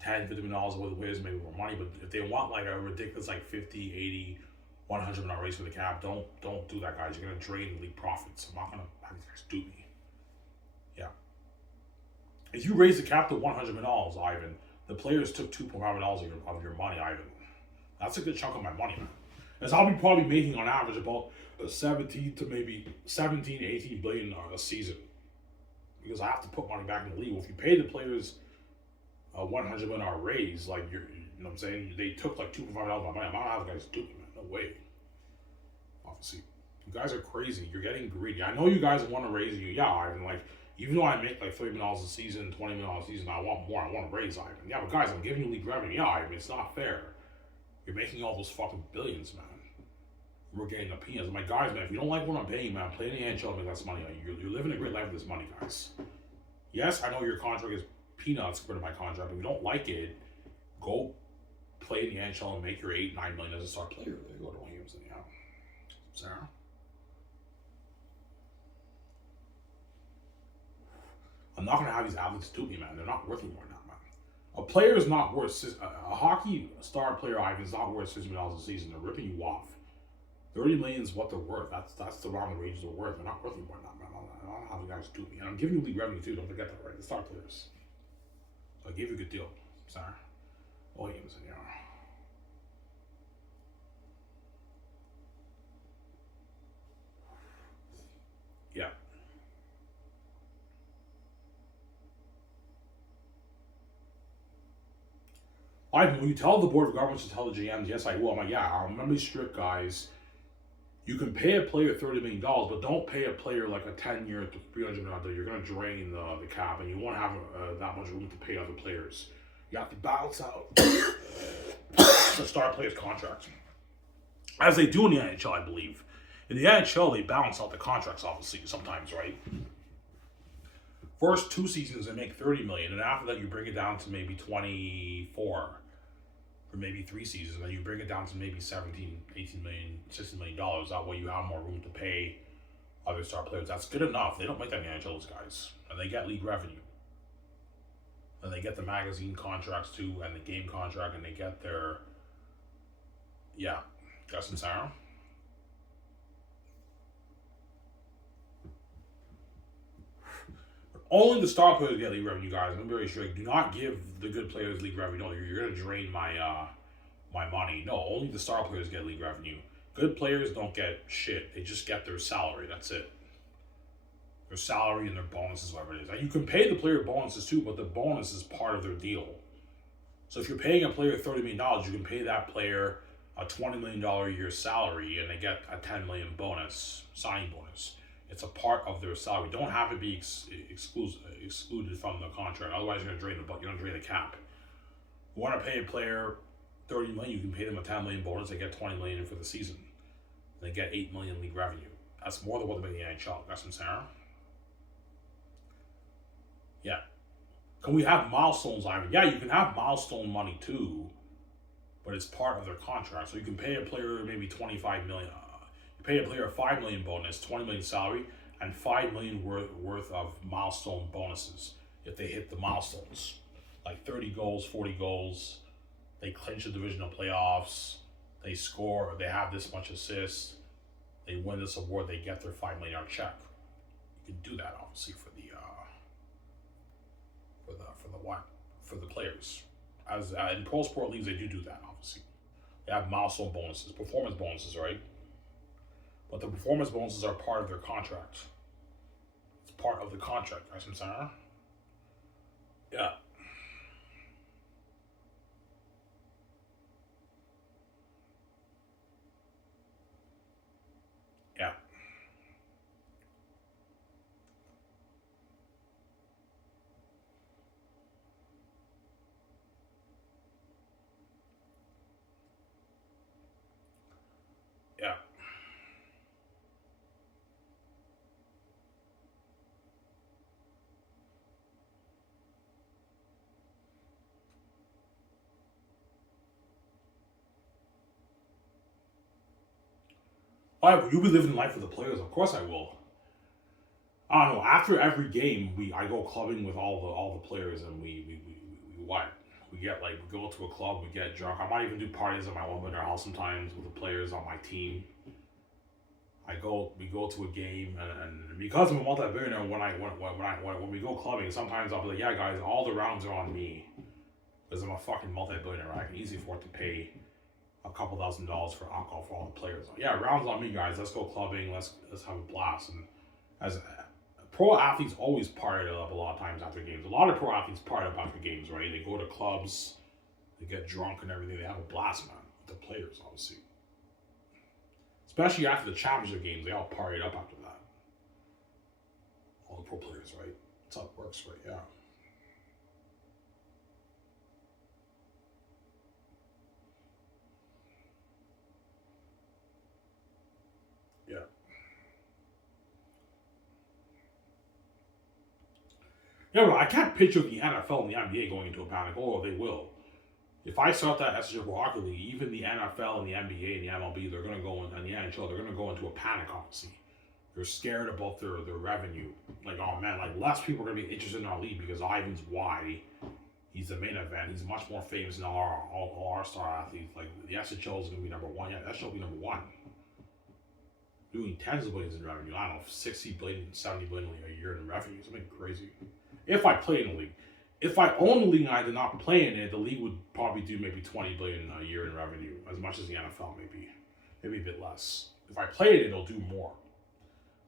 $50 million, where the players make more money. But if they want like a ridiculous like 50, 80, 100 million raise for the cap, don't do that, guys. You're gonna drain the league profits. I'm not gonna have these guys do me. Yeah. If you raise the cap to $100 million, Ivan, the players took $2.5 million of your money, Ivan. That's a good chunk of my money, man. As I'll be probably making on average about 17 to maybe 17, 18 billion a season, because I have to put money back in the league. Well, if you pay the players a $100 million raise, like you know what I'm saying, they took like $2.5 million of my money. I'm not having guys do it, man. No way. Obviously, you guys are crazy. You're getting greedy. I know you guys want to raise you. Yeah, Ivan. Like, even though I make like $30 million a season, $20 million a season, I want more. I want to raise, Ivan. Yeah, but guys, I'm giving you league revenue. Yeah, Ivan. It's not fair. You're making all those fucking billions, man. We're getting the peanuts. My guys, man, if you don't like what I'm paying, man, play in the NHL and make less money. You're living a great life with this money, guys. Yes, I know your contract is peanuts compared to my contract, but if you don't like it, go play in the NHL and make your $8, $9 million as a star player. There you go, don't use it, yeah. Sarah? I'm not gonna have these athletes do me, man. They're not worth more than that, man. A player is not worth a hockey star player. Ivan is not worth $60 million a season. They're ripping you off. 30 million is what they're worth. That's the round the wages are worth. They're not worth any more than that, man. I don't know how the guys do me. And I'm giving you league revenue too. Don't forget that, right? The star players. So I gave you a good deal. Sorry. Oh, yeah, yeah. Yeah. When you tell the board of governors to tell the GMs, yes, I will. I'm like, yeah, I'm gonna be strict, guys. You can pay a player $30 million, but don't pay a player like a 10-year, $300 million. You're gonna drain the cap, and you won't have that much room to pay other players. You have to balance out the star players' contracts, as they do in the NHL, I believe. In the NHL, they balance out the contracts, obviously, sometimes, right? First 2 seasons, they make $30 million, and after that, you bring it down to maybe 24 for maybe 3 seasons, and then you bring it down to maybe 17, 18 million, $60 million. That way, you have more room to pay other star players. That's good enough. They don't make that in the NHL, those guys, and they get league revenue, and they get the magazine contracts too, and the game contract, and they get their Gus and Sarah. Only the star players get league revenue, guys. I'm very strict. Do not give the good players league revenue. No, you're gonna drain my money. No, only the star players get league revenue. Good players don't get shit. They just get their salary. That's it. Their salary and their bonuses, whatever it is. Now, you can pay the player bonuses too, but the bonus is part of their deal. So if you're paying a player $30 million, you can pay that player a $20 million a year salary, and they get a $10 million bonus, signing bonus. It's a part of their salary. Don't have it be excluded from the contract. Otherwise, you're gonna drain the cap. You want to pay a player $30 million, you can pay them a $10 million bonus. They get $20 million for the season. They get $8 million league revenue. That's more than what they make in the NHL. That's from Sarah. Yeah. Can we have milestones, Ivan? Yeah, you can have milestone money too, but it's part of their contract. So you can pay a player maybe $25 million. You pay a player a $5 million bonus, $20 million salary, and $5 million worth of milestone bonuses if they hit the milestones, like 30 goals, 40 goals. They clinch the divisional playoffs. They score. They have this much assists. They win this award. They get their $5 million check. You can do that obviously for the players. As in pro sport leagues, they do that obviously. They have milestone bonuses, performance bonuses, right? But the performance bonuses are part of their contract. It's part of the contract, right, Sarah? Yeah. Yeah. Yeah. You'll be living life with the players. Of course I will. I don't know. After every game, I go clubbing with all the players, and we what? We go to a club, we get drunk. I might even do parties at my own in their house sometimes with the players on my team. We go to a game, and because I'm a multi-billionaire, when we go clubbing, sometimes I'll be like, yeah, guys, all the rounds are on me, because I'm a fucking multi-billionaire. I can easily afford to pay a couple $1,000s for alcohol for all the players. Yeah, rounds on me, guys. Let's go clubbing. Let's have a blast. And as pro athletes always party it up a lot of times after games. A lot of pro athletes party up after games, right? They go to clubs, they get drunk and everything. They have a blast, man, with the players, obviously. Especially after the championship games, they all party up after that. All the pro players, right? That's how it works, right? Yeah. Yeah. Yeah, well, I can't picture the NFL and the NBA going into a panic. Oh, they will. If I start that SHL Pro Hockey League, even the NFL and the NBA and the MLB, they're going to go and the NHL, they're going to go into a panic, obviously. They're scared about their revenue. Like, oh man, less people are going to be interested in our league because Ivan's why. He's the main event. He's much more famous than all our star athletes. Like, the SHL is going to be number one. Yeah, the SHL will be number one. Doing tens of billions in revenue. I don't know, 60 billion, 70 billion a year in revenue. Something crazy. If I play in the league. If I own the league and I did not play in it, the league would probably do maybe 20 billion a year in revenue, as much as the NFL maybe a bit less. If I play it, it'll do more.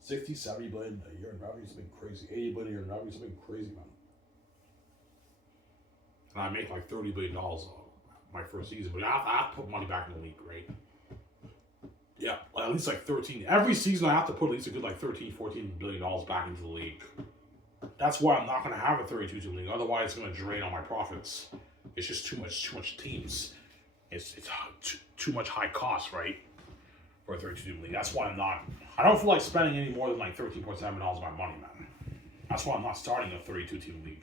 60, 70 billion a year in revenue, something crazy. 80 billion a year in revenue, something crazy, man. And I make like $30 billion my first season, but I have to put money back in the league, right? Yeah, at least like 13. Every season I have to put at least a good like 13, $14 billion back into the league. That's why I'm not going to have a 32-team league. Otherwise, it's going to drain on my profits. It's just too much teams. It's too much high cost, right? For a 32-team league. That's why I don't feel like spending any more than like $13.7 of my money, man. That's why I'm not starting a 32-team league.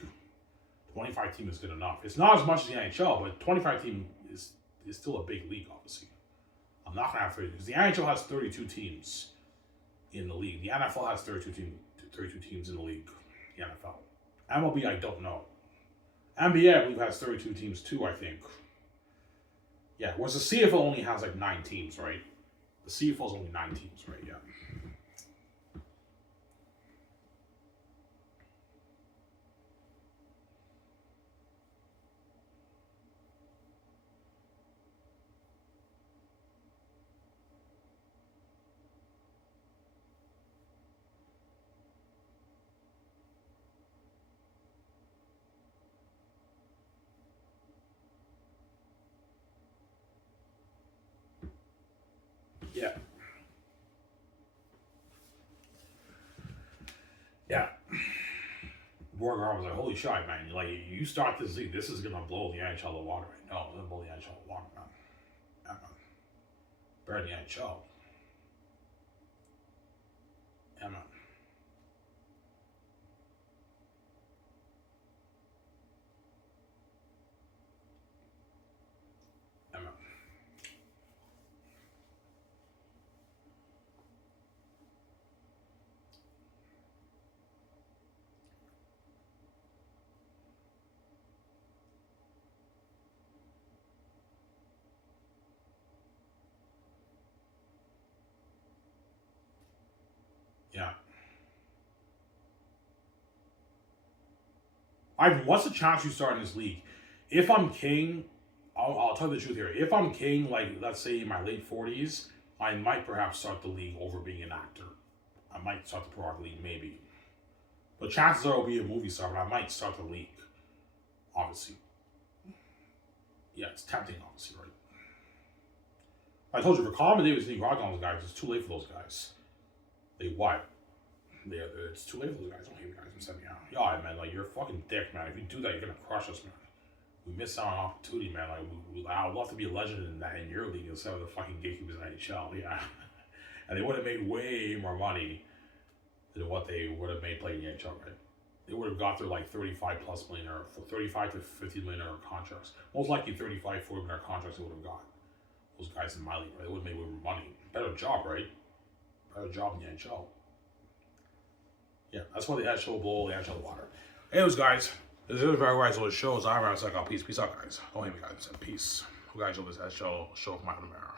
25 team is good enough. It's not as much as the NHL, but 25 team is still a big league, obviously. I'm not going to have 30 because the NHL has 32 teams in the league. The NFL has 32 teams in the league. The NFL. MLB, I don't know. NBA, I believe, has 32 teams too, I think. Yeah, whereas the CFL only has like 9 teams, right? The CFL is only 9 teams, right? Yeah. Yeah. Yeah. Borgar was like, holy shit, man. Like, you start this league, this is going to blow the NHL the water. Right? No, it's going to blow the NHL the water, man. Yeah, man. Better than the NHL. Yeah, man. Yeah, man. Yeah. Ivan, what's the chance you start in this league? If I'm king, I'll tell you the truth here. If I'm king, like, let's say in my late 40s, I might perhaps start the league over being an actor. I might start the Pro Hockey League, maybe. But chances are I'll be a movie star, but I might start the league. Obviously. Yeah, it's tempting, obviously, right? I told you, for Colin Davis and those guys, it's too late for those guys. They what? It's too late for those guys. Don't hate me, guys. I'm saying, yeah, man, like, you're a fucking dick, man. If you do that, you're gonna crush us, man. We missed out on an opportunity, man. Like, I'd love to be a legend in your league instead of the fucking gatekeepers in NHL, yeah. And they would have made way more money than what they would have made playing the NHL, right? They would have got their like 35 plus million or 35 to 50 million contracts. Most likely 35, 40 million contracts they would have got. Those guys in my league, right? They would have made way more money. Better job, right? Better job in the NHL. Yeah, that's why the SHL blow the NHL water. Anyways, guys, this is the very guys on the shows. I'm out. Peace. Peace out, guys. Don't hate me, guys. Peace. You guys over this SHL show from my America.